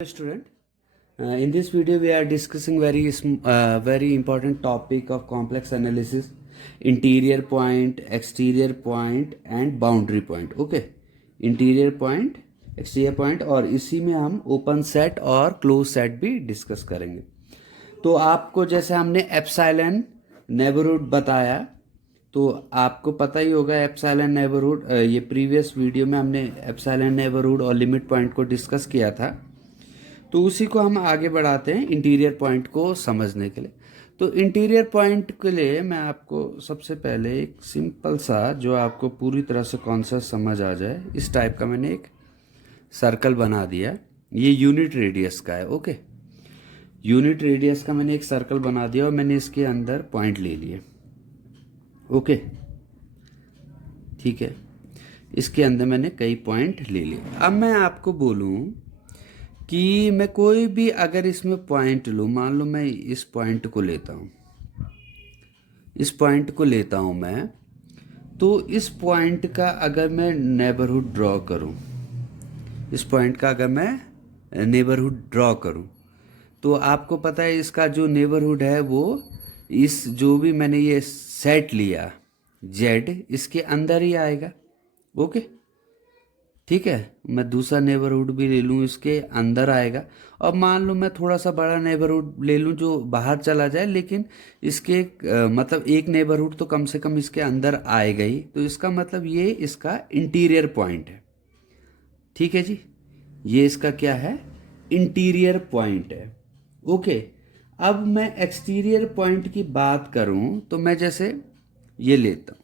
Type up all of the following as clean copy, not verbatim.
Student, in this video we are discussing very important topic of complex analysis, interior point, exterior point and boundary point. Okay, interior point, exterior point और इसी में हम open set और close set भी discuss करेंगे। तो आपको जैसे हमने एप्सिलॉन नेबरहुड बताया, तो आपको पता ही होगा एप्सिलॉन नेबरहुड, ये प्रीवियस वीडियो में हमने एप्सिलॉन नेबरहुड और लिमिट पॉइंट को डिस्कस किया था। तो उसी को हम आगे बढ़ाते हैं इंटीरियर पॉइंट को समझने के लिए। तो इंटीरियर पॉइंट के लिए मैं आपको सबसे पहले एक सिंपल सा, जो आपको पूरी तरह से कॉन्सेप्ट समझ आ जाए, इस टाइप का मैंने एक सर्कल बना दिया। ये यूनिट रेडियस का है। ओके, यूनिट रेडियस का मैंने एक सर्कल बना दिया और मैंने इसके अंदर पॉइंट ले लिए। ओके, ठीक है, इसके अंदर मैंने कई पॉइंट ले लिए। अब मैं आपको बोलूं कि मैं कोई भी अगर इसमें पॉइंट लूँ, मान लो मैं इस पॉइंट को लेता हूँ, इस पॉइंट को लेता हूँ मैं, तो इस पॉइंट का अगर मैं नेबरहुड ड्रॉ करूँ, इस पॉइंट का अगर मैं नेबरहुड ड्रॉ करूँ, तो आपको पता है इसका जो नेबरहुड है वो इस जो भी मैंने ये सेट लिया जेड, इसके अंदर ही आएगा। ओके, ठीक है, मैं दूसरा नेबरहुड भी ले लूँ, इसके अंदर आएगा। और मान लो मैं थोड़ा सा बड़ा नेबरहुड ले लूँ जो बाहर चला जाए, लेकिन इसके मतलब एक नेबरहुड तो कम से कम इसके अंदर आएगा ही। तो इसका मतलब ये इसका इंटीरियर पॉइंट है। ठीक है जी, ये इसका क्या है, इंटीरियर पॉइंट है। ओके, अब मैं एक्सटीरियर पॉइंट की बात करूँ तो मैं जैसे ये लेता हूँ,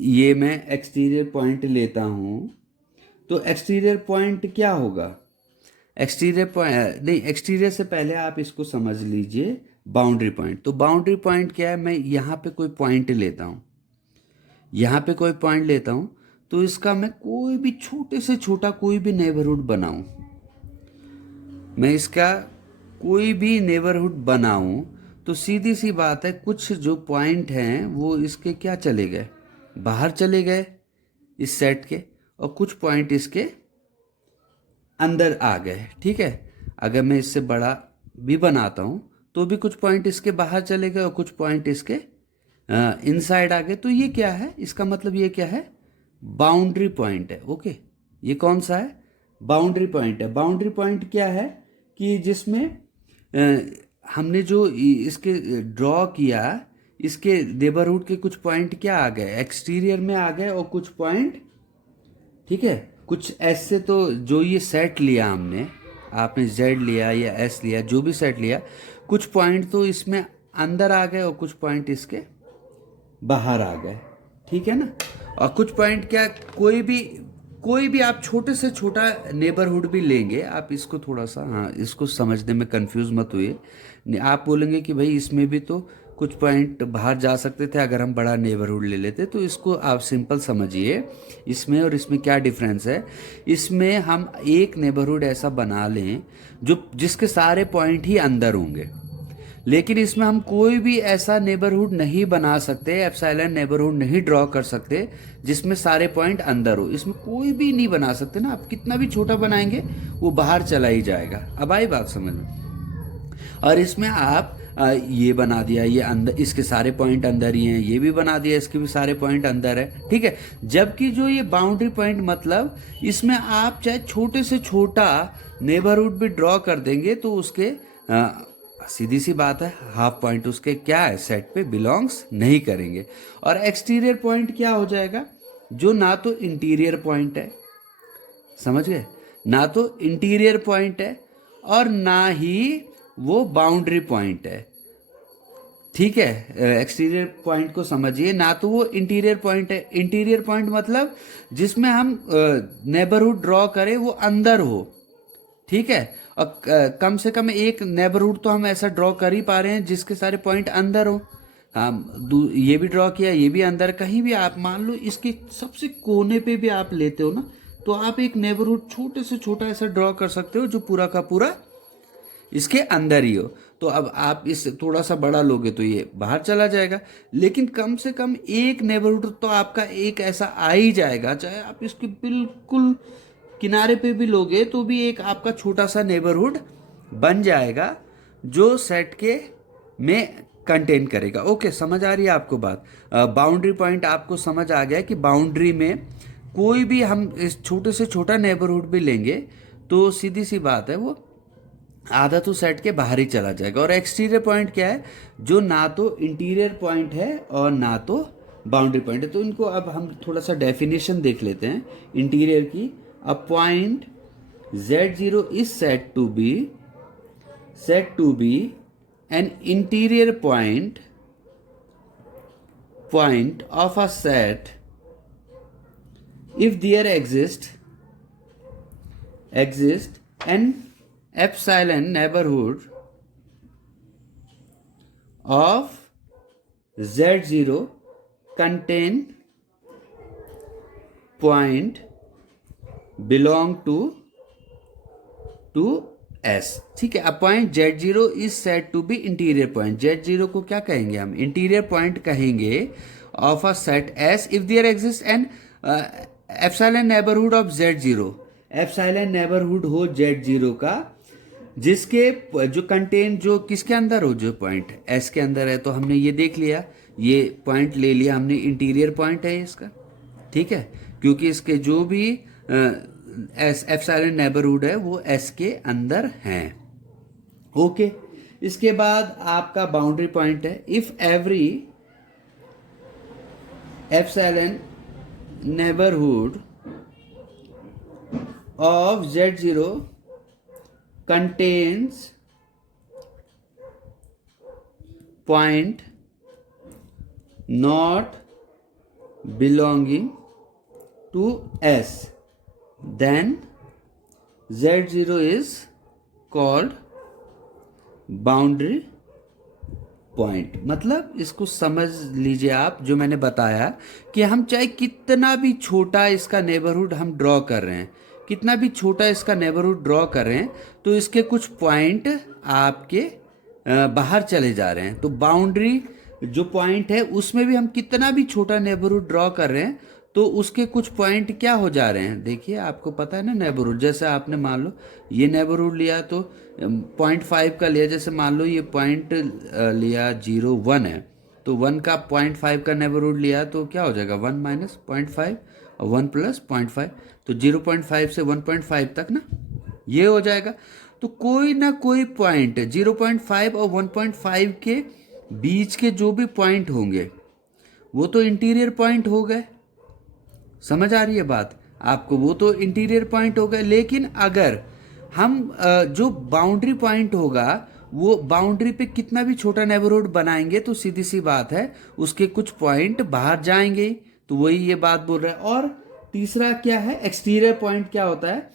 ये मैं एक्सटीरियर पॉइंट लेता हूँ, तो एक्सटीरियर पॉइंट क्या होगा, एक्सटीरियर पॉइंट नहीं, एक्सटीरियर से पहले आप इसको समझ लीजिए बाउंड्री पॉइंट। तो बाउंड्री पॉइंट क्या है, मैं यहाँ पे कोई पॉइंट लेता हूँ, यहाँ पे कोई पॉइंट लेता हूँ, तो इसका मैं कोई भी छोटे से छोटा कोई भी नेबरहुड बनाऊँ, मैं इसका कोई भी नेबरहुड बनाऊँ, तो सीधी सी बात है कुछ जो पॉइंट हैं वो इसके क्या चले गए, बाहर चले गए इस सेट के, और कुछ पॉइंट इसके अंदर आ गए। ठीक है, अगर मैं इससे बड़ा भी बनाता हूं तो भी कुछ पॉइंट इसके बाहर चले गए और कुछ पॉइंट इसके इनसाइड आ गए। तो ये क्या है, इसका मतलब ये क्या है, बाउंड्री पॉइंट है। ओके, ये कौन सा है, बाउंड्री पॉइंट है। बाउंड्री पॉइंट क्या है कि जिसमें हमने जो इसके ड्रॉ किया, इसके नेबरहुड के कुछ पॉइंट क्या आ गए, एक्सटीरियर में आ गए, और कुछ पॉइंट, ठीक है, कुछ ऐसे, तो जो ये सेट लिया हमने, आपने जेड लिया या एस लिया, जो भी सेट लिया, कुछ पॉइंट तो इसमें अंदर आ गए और कुछ पॉइंट इसके बाहर आ गए। ठीक है ना, और कुछ पॉइंट क्या, कोई भी आप छोटे से छोटा नेबरहुड भी लेंगे, आप इसको थोड़ा सा, हाँ, इसको समझने में कंफ्यूज मत हुए। आप बोलेंगे कि भाई इसमें भी तो कुछ पॉइंट बाहर जा सकते थे अगर हम बड़ा नेबरहुड ले लेते, तो इसको आप सिंपल समझिए, इसमें और इसमें क्या डिफरेंस है। इसमें हम एक नेबरहुड ऐसा बना लें जो जिसके सारे पॉइंट ही अंदर होंगे, लेकिन इसमें हम कोई भी ऐसा नेबरहुड नहीं बना सकते, एप्सिलॉन नेबरहुड नहीं ड्रॉ कर सकते जिसमें सारे पॉइंट अंदर हो। इसमें कोई भी नहीं बना सकते ना, आप कितना भी छोटा बनाएंगे वो बाहर चला ही जाएगा। अब आई बात समझ में। और इसमें आप ये बना दिया, ये अंदर, इसके सारे पॉइंट अंदर ही हैं, ये भी बना दिया, इसके भी सारे पॉइंट अंदर है। ठीक है, जबकि जो ये बाउंड्री पॉइंट, मतलब इसमें आप चाहे छोटे से छोटा नेबरहुड भी ड्रॉ कर देंगे तो उसके सीधी सी बात है, हाफ पॉइंट उसके क्या है, सेट पे बिलोंग्स नहीं करेंगे। और एक्सटीरियर पॉइंट क्या हो जाएगा, जो ना तो इंटीरियर पॉइंट है, समझ गए, ना तो इंटीरियर पॉइंट है और ना ही वो बाउंड्री पॉइंट है। ठीक है, एक्सटीरियर पॉइंट को समझिए, ना तो वो इंटीरियर पॉइंट है। इंटीरियर पॉइंट मतलब जिसमें हम नेबरहुड ड्रॉ करें वो अंदर हो। ठीक है, और कम से कम एक नेबरहुड तो हम ऐसा ड्रॉ कर ही पा रहे हैं जिसके सारे पॉइंट अंदर हो। हम ये भी ड्रॉ किया, ये भी अंदर, कहीं भी आप मान लो इसके सबसे कोने पे भी आप लेते हो ना, तो आप एक नेबरहुड छोटे से छोटा ऐसा ड्रॉ कर सकते हो जो पूरा का पूरा इसके अंदर ही हो। तो अब आप इस थोड़ा सा बड़ा लोगे तो ये बाहर चला जाएगा, लेकिन कम से कम एक नेबरहुड तो आपका एक ऐसा आ ही जाएगा, चाहे आप इसके बिल्कुल किनारे पे भी लोगे तो भी एक आपका छोटा सा नेबरहुड बन जाएगा जो सेट के में कंटेन करेगा। ओके, समझ आ रही है आपको बात? बाउंड्री पॉइंट आपको समझ आ गया कि बाउंड्री में कोई भी हम इस छोटे से छोटा नेबरहुड भी लेंगे तो सीधी सी बात है वो आधा तो सेट के बाहर ही चला जाएगा। और एक्सटीरियर पॉइंट क्या है? जो ना तो इंटीरियर पॉइंट है और ना तो बाउंड्री पॉइंट है। तो इनको अब हम थोड़ा सा डेफिनेशन देख लेते हैं इंटीरियर की। A point Z0 is set to be an interior point of a set if there exist an epsilon neighborhood of Z0 contain point belong to S। ठीक है, a point Z0 is set to be interior point. Z0 को क्या कहेंगे हम? Interior point कहेंगे of a set S if there exist an epsilon neighbourhood of Z0। Epsilon neighbourhood हो Z0 का जिसके जो कंटेन जो किसके अंदर हो, जो पॉइंट S के अंदर है। तो हमने ये देख लिया, ये पॉइंट ले लिया हमने, इंटीरियर पॉइंट है इसका। ठीक है, क्योंकि इसके जो भी एप्सिलॉन नेबरहुड है वो S के अंदर हैं। ओके, इसके बाद आपका बाउंड्री पॉइंट है if every epsilon neighborhood of Z0 contains point not belonging to S, then Z0 is called boundary point. मतलब इसको समझ लीजिए आप, जो मैंने बताया कि हम चाहे कितना भी छोटा इसका नेबरहुड हम ड्रॉ कर रहे हैं, कितना भी छोटा इसका नेबरहुड ड्रॉ कर रहे हैं, तो इसके कुछ पॉइंट आपके बाहर चले जा रहे हैं। तो बाउंड्री जो पॉइंट है उसमें भी हम कितना भी छोटा नेबरहुड ड्रॉ कर रहे हैं तो उसके कुछ पॉइंट क्या हो जा रहे हैं। देखिए, आपको पता है ना नेबरहुड, जैसे आपने मान लो ये नेबरहुड लिया तो 0.5 का लिया, जैसे मान लो ये पॉइंट लिया 0 1 है, तो 1 का 0.5 का नेबरहुड लिया तो क्या हो जाएगा 1 माइनस 0.5 और 1 प्लस 0.5, तो 0.5 से 1.5 तक ना, ये हो जाएगा। तो कोई ना कोई पॉइंट 0.5 और 1.5 के बीच के जो भी पॉइंट होंगे वो तो इंटीरियर पॉइंट हो गए। समझ आ रही है बात आपको? वो तो इंटीरियर पॉइंट हो गए। लेकिन अगर हम जो बाउंड्री पॉइंट होगा वो बाउंड्री पे कितना भी छोटा नेबरहुड बनाएंगे तो सीधी सी बात है उसके कुछ पॉइंट बाहर जाएंगे। तो वही ये बात बोल रहा है। और तीसरा क्या है, एक्सटीरियर पॉइंट क्या होता है?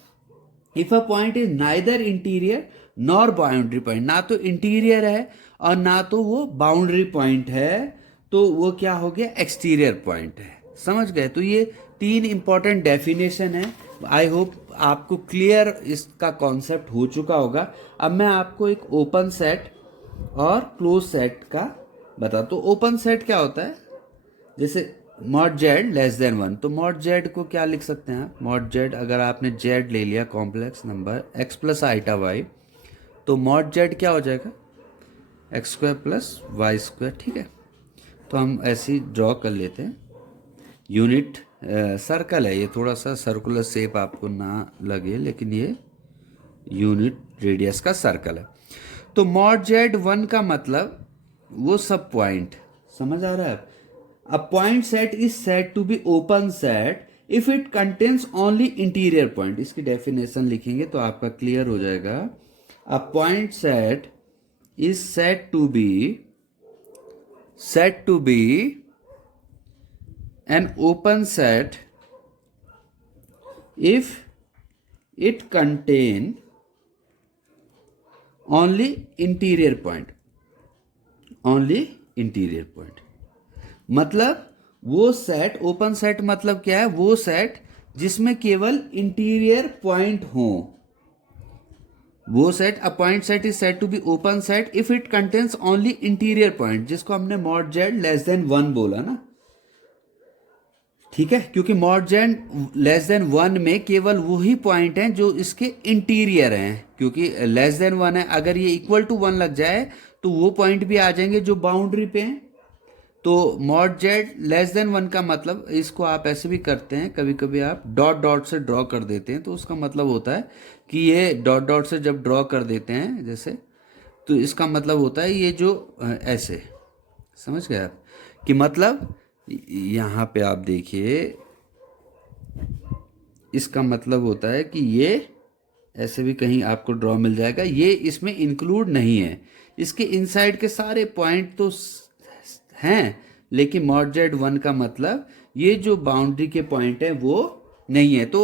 If a point is neither interior nor boundary point, ना तो इंटीरियर है और ना तो वो बाउंड्री पॉइंट है, तो वो क्या हो गया, एक्सटीरियर पॉइंट है। समझ गए? तो ये 3 इंपॉर्टेंट डेफिनेशन है। आई होप आपको क्लियर इसका कॉन्सेप्ट हो चुका होगा। अब मैं आपको एक ओपन सेट और क्लोज सेट का बताता हूँ। ओपन सेट क्या होता है? जैसे मॉड जेड लेस देन 1, तो मॉड जेड को क्या लिख सकते हैं आप? मॉड जेड, अगर आपने जेड ले लिया complex number x plus iota y, तो मॉड जेड क्या हो जाएगा, x square plus y square. ठीक है, तो हम ऐसे ही ड्रॉ कर लेते हैं। यूनिट सर्कल है, ये थोड़ा सा सर्कुलर शेप आपको ना लगे, लेकिन ये यूनिट रेडियस का सर्कल है। तो मॉड जेड 1 का मतलब वो सब पॉइंट, समझ आ रहा है? A point set is set to be open set if it contains only interior point. इसकी डेफिनेशन लिखेंगे तो आपका क्लियर हो जाएगा। A point set is set to be an open set if it contain only interior point, मतलब वो set, open set मतलब क्या है, वो सेट जिसमें केवल इंटीरियर पॉइंट हो, वो set. A point set is set to be open set if it contains only interior point, जिसको हमने मॉड जेड लेस देन 1 बोला ना। ठीक है, क्योंकि more than less than one में केवल वही पॉइंट हैं जो इसके इंटीरियर हैं, क्योंकि लेस देन वन है, अगर ये इक्वल टू वन लग जाए तो वो पॉइंट भी आ जाएंगे जो बाउंड्री पे हैं। तो mod z less then one का मतलब, इसको आप ऐसे भी करते हैं, कभी कभी आप डॉट डॉट से ड्रॉ कर देते हैं, तो उसका मतलब होता है कि ये डॉट डॉट से जब ड्रॉ कर देते हैं जैसे, तो इसका मतलब होता है ये जो ऐसे, समझ गए आप कि मतलब यहाँ पे आप देखिए, इसका मतलब होता है कि ये ऐसे भी कहीं आपको ड्रॉ मिल जाएगा, ये इसमें इंक्लूड नहीं है, इसके इनसाइड के सारे पॉइंट तो हैं, लेकिन मॉड जेड वन का मतलब ये जो बाउंड्री के पॉइंट है वो नहीं है। तो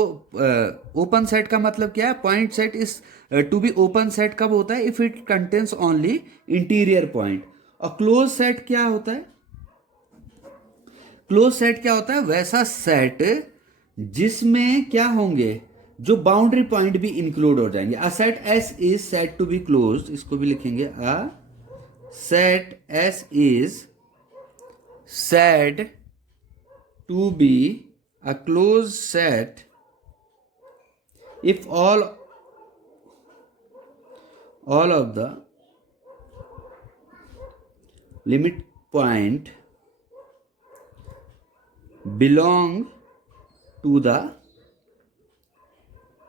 ओपन सेट का मतलब क्या है? Point set is to be open set कब होता है? If it contains only interior point. और क्लोज सेट क्या होता है? क्लोज सेट क्या होता है? वैसा सेट जिसमें क्या होंगे, जो बाउंड्री पॉइंट भी इंक्लूड हो जाएंगे। A set S is set to be close, इसको भी लिखेंगे, a set S is said to be a closed set if all of the limit point belong to the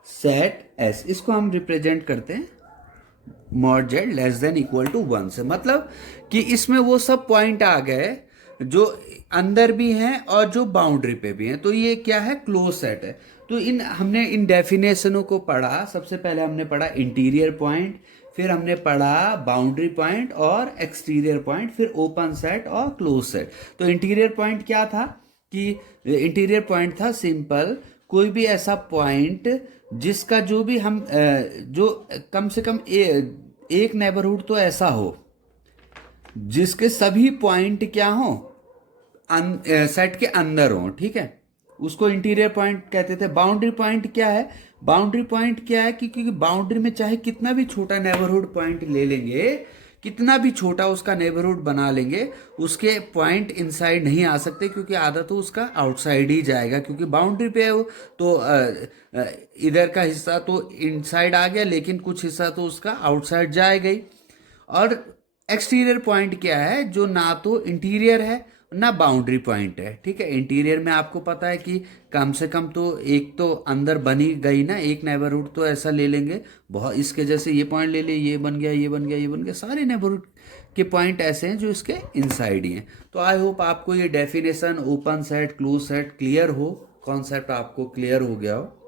set S। इसको हम represent करते हैं mod z less than equal to one से, मतलब कि इसमें वो सब पॉइंट आ गए जो अंदर भी हैं और जो बाउंड्री पे भी हैं, तो ये क्या है? क्लोज सेट है। तो हमने इन डेफिनेशनों को पढ़ा। सबसे पहले हमने पढ़ा इंटीरियर पॉइंट, फिर हमने पढ़ा बाउंड्री पॉइंट और एक्सटीरियर पॉइंट, फिर ओपन सेट और क्लोज सेट। तो इंटीरियर पॉइंट क्या था? कि इंटीरियर पॉइंट था सिंपल, कोई भी ऐसा पॉइंट जिसका जो भी हम जो कम से कम एक नेबरहुड तो ऐसा हो जिसके सभी पॉइंट क्या हो, सेट के अंदर हो, ठीक है, उसको इंटीरियर पॉइंट कहते थे। बाउंड्री पॉइंट क्या है? बाउंड्री पॉइंट क्या है कि क्योंकि बाउंड्री में चाहे कितना भी छोटा नेबरहुड पॉइंट ले लेंगे, कितना भी छोटा उसका नेबरहुड बना लेंगे, उसके पॉइंट इनसाइड नहीं आ सकते, क्योंकि आधा तो उसका आउटसाइड ही जाएगा, क्योंकि बाउंड्री पे है वो। तो इधर का हिस्सा तो इनसाइड आ गया, लेकिन कुछ हिस्सा तो उसका आउटसाइड जाएगा ही। और एक्सटीरियर पॉइंट क्या है? जो ना तो इंटीरियर है ना बाउंड्री पॉइंट है, ठीक है। इंटीरियर में आपको पता है कि कम से कम तो एक तो अंदर बनी गई ना, एक नेबरहुड तो ऐसा ले लेंगे, बहुत इसके जैसे ये पॉइंट ले ले, ये बन गया, ये बन गया, ये बन गया, सारे नेबरहुड के पॉइंट ऐसे हैं जो इसके इनसाइड ही हैं। तो आई होप आपको ये definition open set close set clear हो, कॉन्सेप्ट आपको क्लियर हो गया हो।